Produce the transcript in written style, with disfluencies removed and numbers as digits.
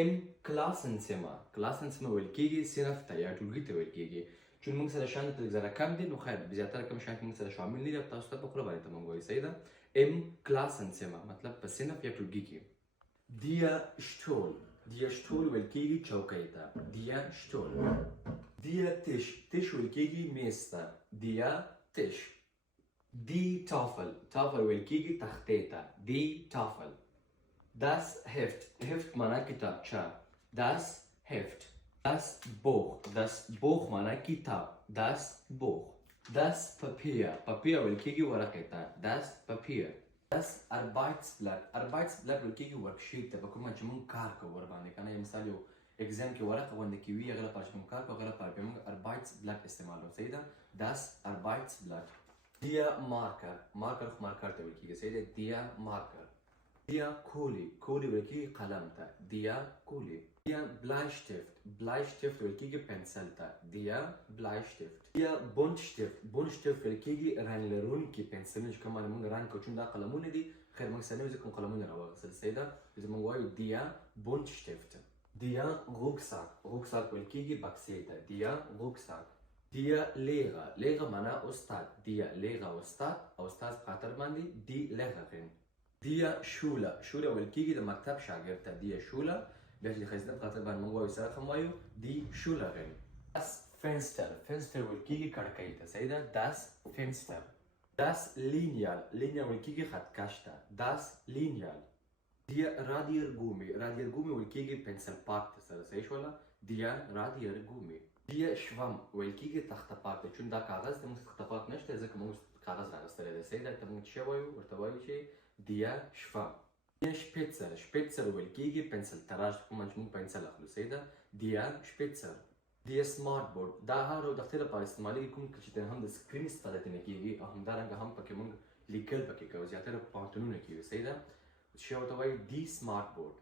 ام کلاسنسما کلاسنسما ویل کېږي صنف ته یا ټولګي ته ویل کېږي چون موږ سره شان ته ذره کم دي نو خیر زیاتره کم شان موږ سره شامل نه دي تاسو ته په خپل باندې موږ وایي صحیح ده ام کلاسنسما مطلب په صنف یا ټولګي کې دیا شټول ویل کېږي چوکۍ ته دیا شټول دیا تش ویل کېږي میز ته دیا تش دی تافل ویل کېږي تختې ته دی تافل Das Heft مانا کتابچه Das Heft Das Buch مانا کتاب Das Buch Das Papier ویل کېږي ورقې ته Das Papier Das Arbeitsblatt ویل کېږي ورکشیټ ته په کومه چې موږ کار کوو ورباندې که نه یو مثال یو اګزام کې ورقه غونډه کې وي هغه لپاره چې موږ کار کوو هغه لپاره بیا موږ Arbeitsblatt استعمالوو صحیح ده Das Arbeitsblatt Der Marker خو مارکر ته ویل کېږي صحیح ده Der Marker دیا کولی ویل کېږي قلم ته دیا کولی دیا بلایشټفت ویل کېږي پنسل ته دیا بلایشټفت دیا بونشټفت ویل کېږي رنګ لرونکي پنسلونه چې کوم باندې موږ رنګ کوو چون دا قلمونه دي خیر موږ سره نه وي کوم قلمونه راواخیستل صحیح ده موږ وایو دیا بونشټفت دیا روکساک ویل کېږي بکسې ته دیا روکساک دیا لیغه معنا استاد دیا لیغه استاد او استاد په خاطر باندې دی لیغرین دیا شوله ویل کېږي د مکتب شاګرد ته دیا شوله بیا چې د ښایسته په خاطر باندې موږ وایو سره هم وایو دی شولرین Das Fenster ویل کېږي کړکۍ ته صحیح ده Das Fenster Das Lineal ویل کېږي خطکش ته Das Lineal دیا رادیرګومي ویل کېږي پنسل پاک ته سره صحیح شوله دیا رادیرګومي دیا شوم ویل کېږي تخته پاک ته چون دا کاغذ ته موږ تخته پاک نشته ځکه موږ کاغذ راغستلی دی صحیح ده ته موږ څه وایو ورته وایو چې دیا شوم دیا شپیڅر ویل کېږي پنسل تراش کومه چې موږ پنسل اخلو صحیح ده دیا شپیڅر دیا سمارټ بورډ دا هر دفتر لپاره استعمالیږي کوم چې هم د سکرین استفاده ترې کېږي او همدارنګه هم پکې موږ لیکل پکې کوو زیاتره په پوهنتونونو کې وي صحیح ده چې ورته وایي دی سمارټ بورډ